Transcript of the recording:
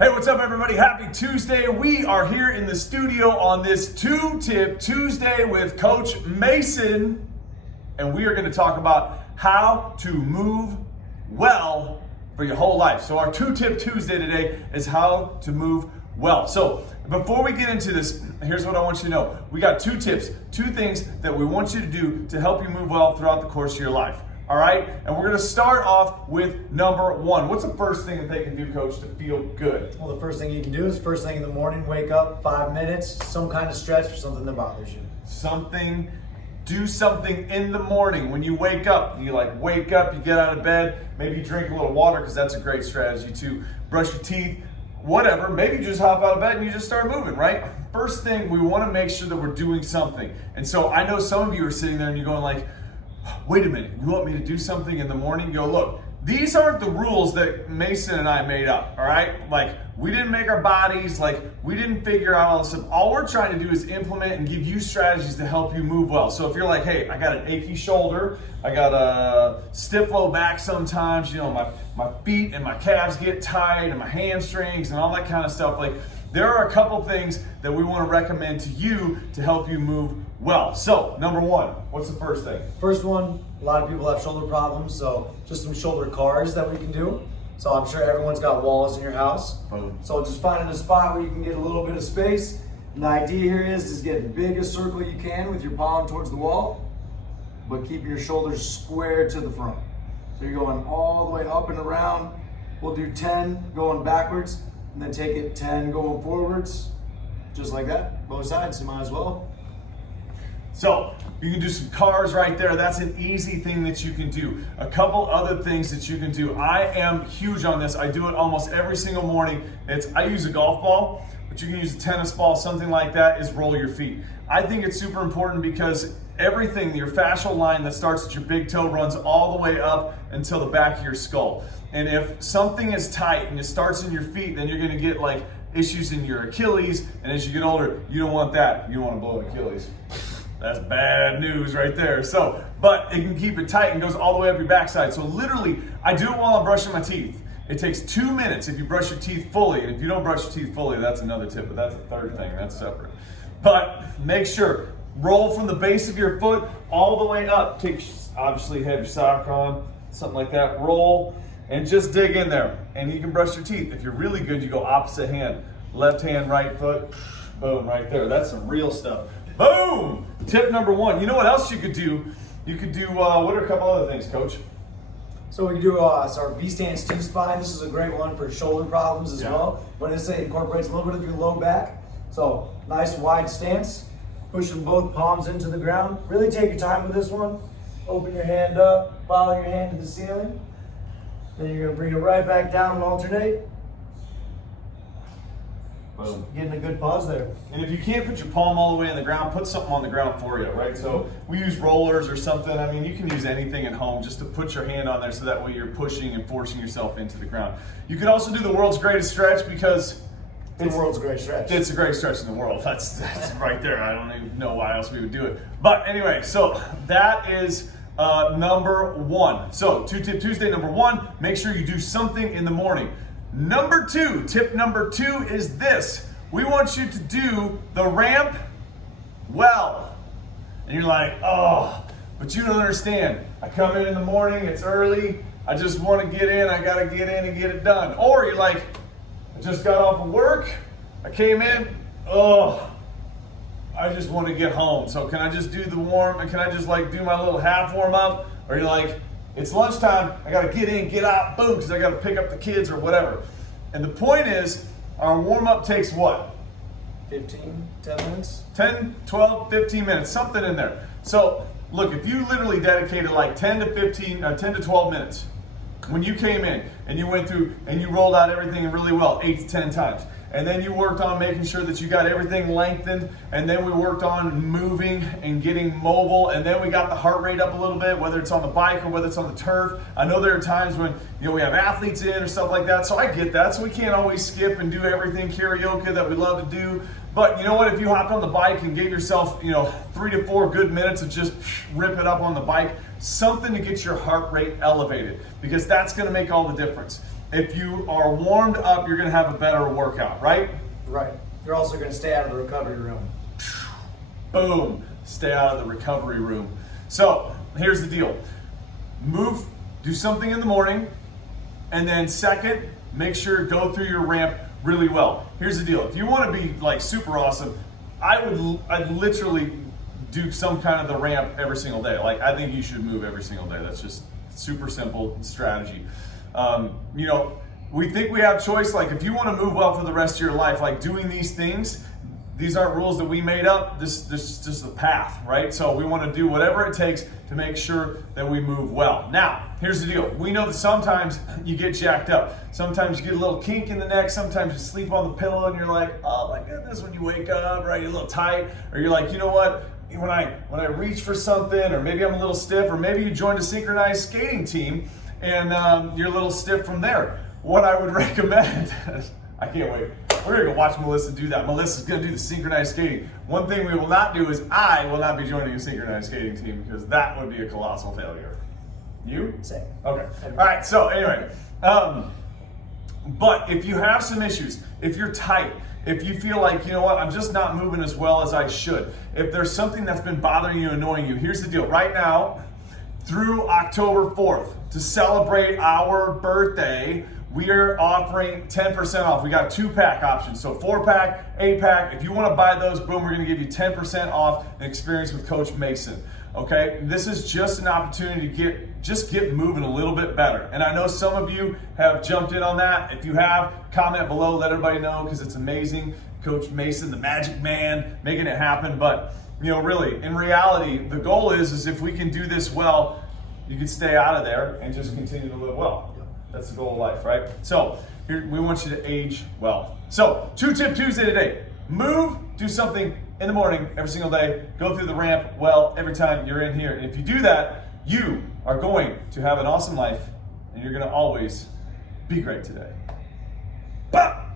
Hey, what's up everybody? Happy Tuesday. We are here in the studio on this Two-Tip Tuesday with Coach Mason, and we are going to talk about how to move well for your whole life. So our Two-Tip Tuesday today is how to move well. So before we get into this, here's what I want you to know. We got two tips, two things that we want you to do to help you move well throughout the course of your life. All right, and we're gonna start off with number one. What's the first thing that they can do, Coach, to feel good? Well, the first thing you can do is first thing in the morning, wake up 5 minutes, some kind of stretch for something that bothers you. Do something in the morning when you wake up. You wake up, you get out of bed, maybe you drink a little water because that's a great strategy too. Brush your teeth, whatever. Maybe you just hop out of bed and you just start moving, right? First thing, we want to make sure that we're doing something. And so I know some of you are sitting there and you're going like, wait a minute, you want me to do something in the morning? You go, look, these aren't the rules that Mason and I made up, all right? Like, we didn't make our bodies, we didn't figure out all this stuff. All we're trying to do is implement and give you strategies to help you move well. So if you're like, hey, I got an achy shoulder, I got a stiff low back sometimes, my feet and my calves get tight and my hamstrings and all that kind of stuff. There are a couple things that we want to recommend to you to help you move well. So, number one, what's the first thing? First one, a lot of people have shoulder problems, so just some shoulder cars that we can do. So I'm sure everyone's got walls in your house. Boom. So just finding a spot where you can get a little bit of space. And the idea here is get the biggest circle you can with your palm towards the wall, but keep your shoulders square to the front. So you're going all the way up and around. We'll do 10 going backwards, and then take it 10 going forwards, just like that. Both sides, you might as well. So you can do some cars right there. That's an easy thing that you can do. A couple other things that you can do. I am huge on this. I do it almost every single morning. I use a golf ball, but you can use a tennis ball, something like that, is roll your feet. I think it's super important because everything, your fascial line that starts at your big toe runs all the way up until the back of your skull. And if something is tight and it starts in your feet, then you're gonna get issues in your Achilles. And as you get older, you don't want that. You don't want to blow an Achilles. That's bad news right there. So, but it can keep it tight and goes all the way up your backside. So literally, I do it while I'm brushing my teeth. It takes 2 minutes if you brush your teeth fully. And if you don't brush your teeth fully, that's another tip, but that's the third thing, that's separate. But make sure, roll from the base of your foot all the way up. Obviously have your sock on, something like that. Roll and just dig in there. And you can brush your teeth. If you're really good, you go opposite hand. Left hand, right foot, boom, right there. That's some real stuff. Boom! Tip number one. You know what else you could do? You could do, what are a couple other things, Coach? So we can do our V-stance T-spine. This is a great one for shoulder problems as well. When it incorporates a little bit of your low back. So nice wide stance, pushing both palms into the ground. Really take your time with this one. Open your hand up, follow your hand to the ceiling. Then you're gonna bring it right back down and alternate. Boom. Getting a good pause there. And if you can't put your palm all the way in the ground, put something on the ground for you, right? So we use rollers or something. I mean, you can use anything at home just to put your hand on there so that way you're pushing and forcing yourself into the ground. You could also do the world's greatest stretch because it's the world's greatest stretch. It's the greatest stretch in the world. That's right there. I don't even know why else we would do it. But anyway, so that is number one. So Two-Tip Tuesday, number one, make sure you do something in the morning. Number two, tip number two is this. We want you to do the ramp well. And you're like, oh, but you don't understand. I come in the morning, it's early. I just want to get in. I got to get in and get it done. Or you're like, I just got off of work. I came in. Oh, I just want to get home. So can I just do the warm? And can I just do my little half warm up? Or you're like, it's lunchtime, I gotta get in, get out, boom, because I gotta pick up the kids or whatever. And the point is, our warm-up takes what? 10 minutes? 10, 12, 15 minutes, something in there. So, look, if you literally dedicated 10 to 12 minutes when you came in and you went through and you rolled out everything really well, 8 to 10 times. And then you worked on making sure that you got everything lengthened, and then we worked on moving and getting mobile, and then we got the heart rate up a little bit, whether it's on the bike or whether it's on the turf. I know there are times when we have athletes in or stuff like that, so I get that. So we can't always skip and do everything karaoke that we love to do. But you know what? If you hopped on the bike and gave yourself 3 to 4 good minutes of just rip it up on the bike, something to get your heart rate elevated, because that's going to make all the difference. if you are warmed up, you're gonna have a better workout, right? Right. You're also going to stay out of the recovery room. Boom, stay out of the recovery room. So here's the deal. Do something in the morning, and then second, make sure go through your ramp really well. Here's the deal. If you want to be like super awesome, I'd literally do some kind of the ramp every single day. Like, I think you should move every single day. That's just super simple strategy. You know, we think we have choice. Like, if you want to move well for the rest of your life, like doing these things, these aren't rules that we made up. This is just the path, right? So we want to do whatever it takes to make sure that we move well. Now, here's the deal. We know that sometimes you get jacked up. Sometimes you get a little kink in the neck. Sometimes you sleep on the pillow and you're like, oh my goodness, when you wake up, right? You're a little tight, or you're like, you know what? When I reach for something, or maybe I'm a little stiff, or maybe you joined a synchronized skating team and you're a little stiff from there. What I would recommend, I can't wait. We're gonna go watch Melissa do that. Melissa's gonna do the synchronized skating. One thing we will not do is I will not be joining a synchronized skating team, because that would be a colossal failure. You? Same. Okay. All right. So anyway, but if you have some issues, if you're tight, if you feel like, you know what, I'm just not moving as well as I should, if there's something that's been bothering you, annoying you, here's the deal. Right now, through October 4th, to celebrate our birthday, we are offering 10% off. We got a 2-pack option. So 4-pack, 8-pack. If you want to buy those, boom, we're going to give you 10% off an experience with Coach Mason. Okay? This is just an opportunity to get moving a little bit better. And I know some of you have jumped in on that. If you have, comment below, let everybody know, because it's amazing. Coach Mason, the magic man, making it happen. But, you know, really, in reality, the goal is if we can do this well, you can stay out of there and just continue to live well. That's the goal of life, right? So here, we want you to age well. So 2-Tip Tuesday today. Move, do something in the morning every single day. Go through the ramp well every time you're in here. And if you do that, you are going to have an awesome life, and you're going to always be great today. Bah!